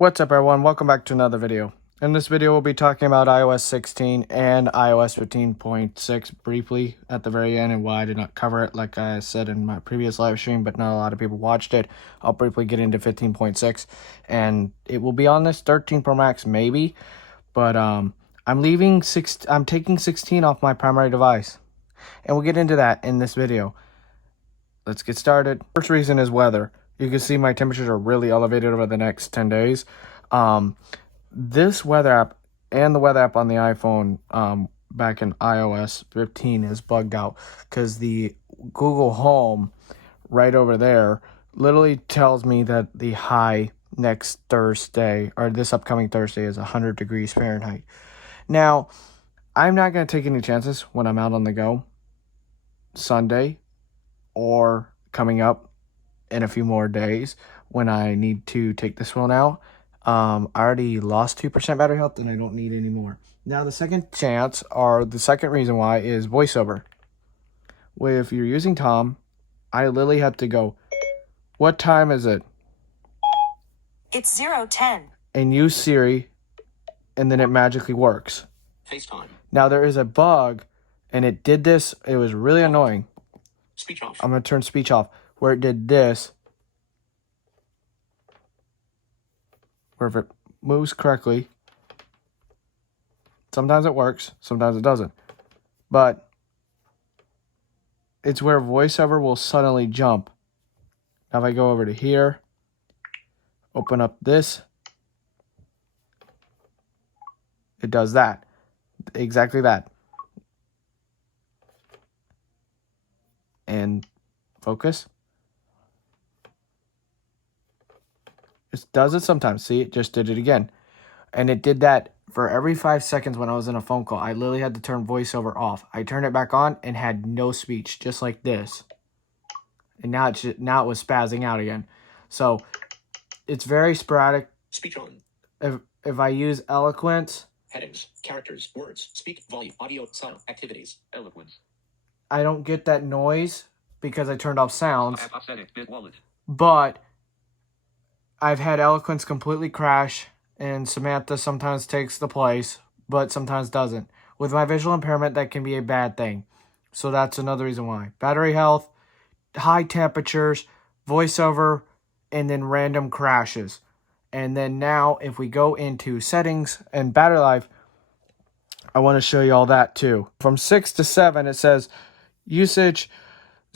What's up everyone, welcome back to another video. In this video we'll be talking about iOS 16 and iOS 15.6 briefly at the very end and why I did not cover it like I said in my previous live stream, but not a lot of people watched it. I'll briefly get into 15.6 and it will be on this 13 Pro Max maybe, but I'm taking 16 off my primary device and we'll get into that in this video. Let's get started. First reason is weather. You can see my temperatures are really elevated over the next 10 days. This weather app and the weather app on the iPhone back in iOS 15 is bugged out because the Google Home right over there literally tells me that the high next Thursday or this upcoming Thursday is 100 degrees Fahrenheit. Now, I'm not going to take any chances when I'm out on the go Sunday or coming up in a few more days when I need to take this phone out. I already lost 2% battery health and I don't need any more. Now the second chance, or the second reason why, is VoiceOver. If you're using Tom, I literally have to go, what time is it? It's 0:10. And use Siri, and then it magically works. FaceTime. Now there is a bug, and it did this, it was really annoying. Speech off. I'm going to turn speech off. Where it did this, where if it moves correctly, sometimes it works, sometimes it doesn't. But it's where VoiceOver will suddenly jump. Now if I go over to here, open up this, it does that. Exactly that. And focus. It does it sometimes. See, it just did it again. And it did that for every 5 seconds when I was in a phone call. I literally had to turn VoiceOver off. I turned it back on and had no speech, just like this. And now it was spazzing out again. So it's very sporadic. Speech on. If I use eloquence, Headings, characters, words, speak, volume, audio, sound, activities, eloquence. I don't get that noise because I turned off sounds. But I've had eloquence completely crash, and Samantha sometimes takes the place, but sometimes doesn't. With my visual impairment, that can be a bad thing. So that's another reason why. Battery health, high temperatures, VoiceOver, and then random crashes. And then now, if we go into settings and battery life, I want to show you all that too. From 6 to 7, it says usage,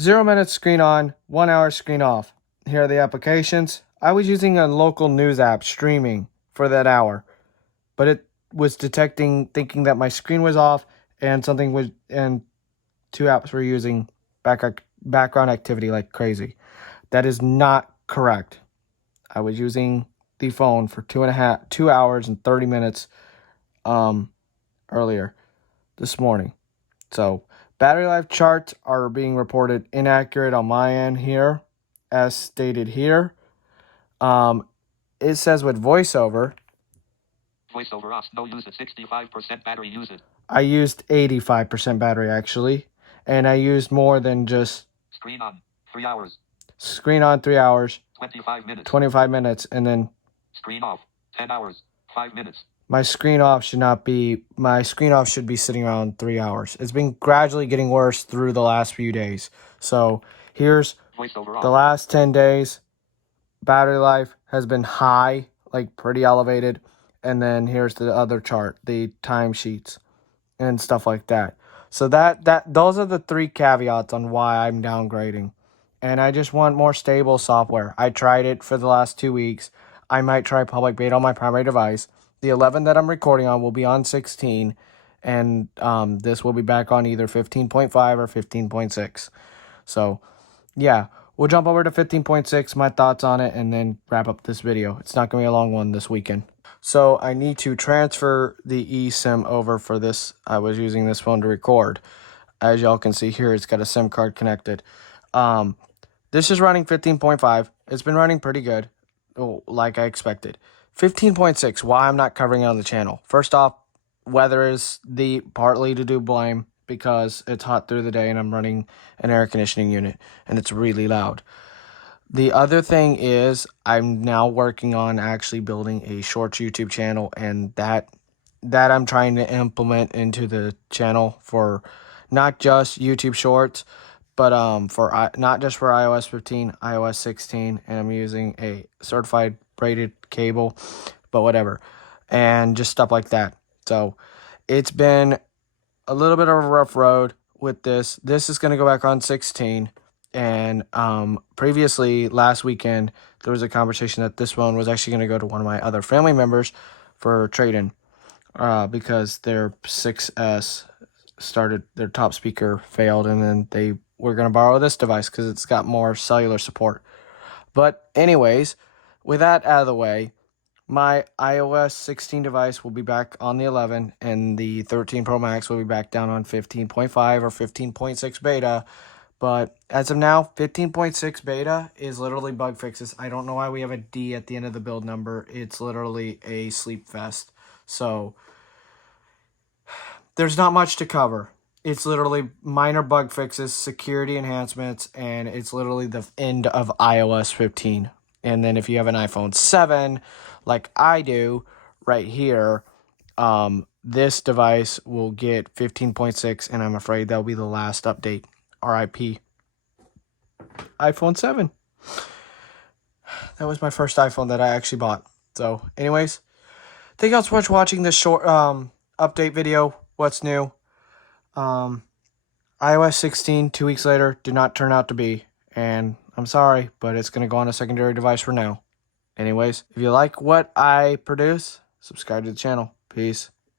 0 minutes screen on, 1 hour screen off. Here are the applications. I was using a local news app streaming for that hour, but it was thinking that my screen was off and and 2 apps were using background activity like crazy. That is not correct. I was using the phone for 2 hours and 30 minutes earlier this morning. So battery life charts are being reported inaccurate on my end here, as stated here. It says with VoiceOver VoiceOver no use at 65% battery usage. I used 85% battery actually, and I used more than just Screen on 3 hours. Screen on 3 hours, 25 minutes. And then Screen off 10 hours, 5 minutes. My screen off should be sitting around 3 hours. It's been gradually getting worse through the last few days. So here's VoiceOver the last 10 days. Battery life has been high, like pretty elevated. And then here's the other chart, the timesheets and stuff like that. So those are the 3 caveats on why I'm downgrading. And I just want more stable software. I tried it for the last 2 weeks. I might try public beta on my primary device. The 11 that I'm recording on will be on 16. And this will be back on either 15.5 or 15.6. So, yeah. We'll jump over to 15.6, my thoughts on it, and then wrap up this video. It's not going to be a long one this weekend. So I need to transfer the eSIM over for this. I was using this phone to record. As y'all can see here, it's got a SIM card connected. This is running 15.5. It's been running pretty good, like I expected. 15.6, why I'm not covering it on the channel. First off, weather is partly to do blame, because it's hot through the day and I'm running an air conditioning unit and it's really loud. The other thing is I'm now working on actually building a shorts YouTube channel, and that I'm trying to implement into the channel for not just YouTube Shorts, but not just for iOS 15, iOS 16, and I'm using a certified braided cable, but whatever, and just stuff like that. So it's been a little bit of a rough road with this. This is going to go back on 16, and previously last weekend there was a conversation that this one was actually going to go to one of my other family members for trade-in, because their 6S started, their top speaker failed, and then they were going to borrow this device because it's got more cellular support. But anyways, with that out of the way, my iOS 16 device will be back on the 11, and the 13 Pro Max will be back down on 15.5 or 15.6 beta. But as of now, 15.6 beta is literally bug fixes. I don't know why we have a D at the end of the build number. It's literally a sleep fest. So there's not much to cover. It's literally minor bug fixes, security enhancements, and it's literally the end of iOS 15. And then if you have an iPhone 7, like I do, right here, this device will get 15.6, and I'm afraid that'll be the last update. RIP. iPhone 7. That was my first iPhone that I actually bought. So, anyways, thank you all so much for watching this short update video. What's new? iOS 16, 2 weeks later, did not turn out to be. And I'm sorry, but it's going to go on a secondary device for now. Anyways, if you like what I produce, subscribe to the channel. Peace.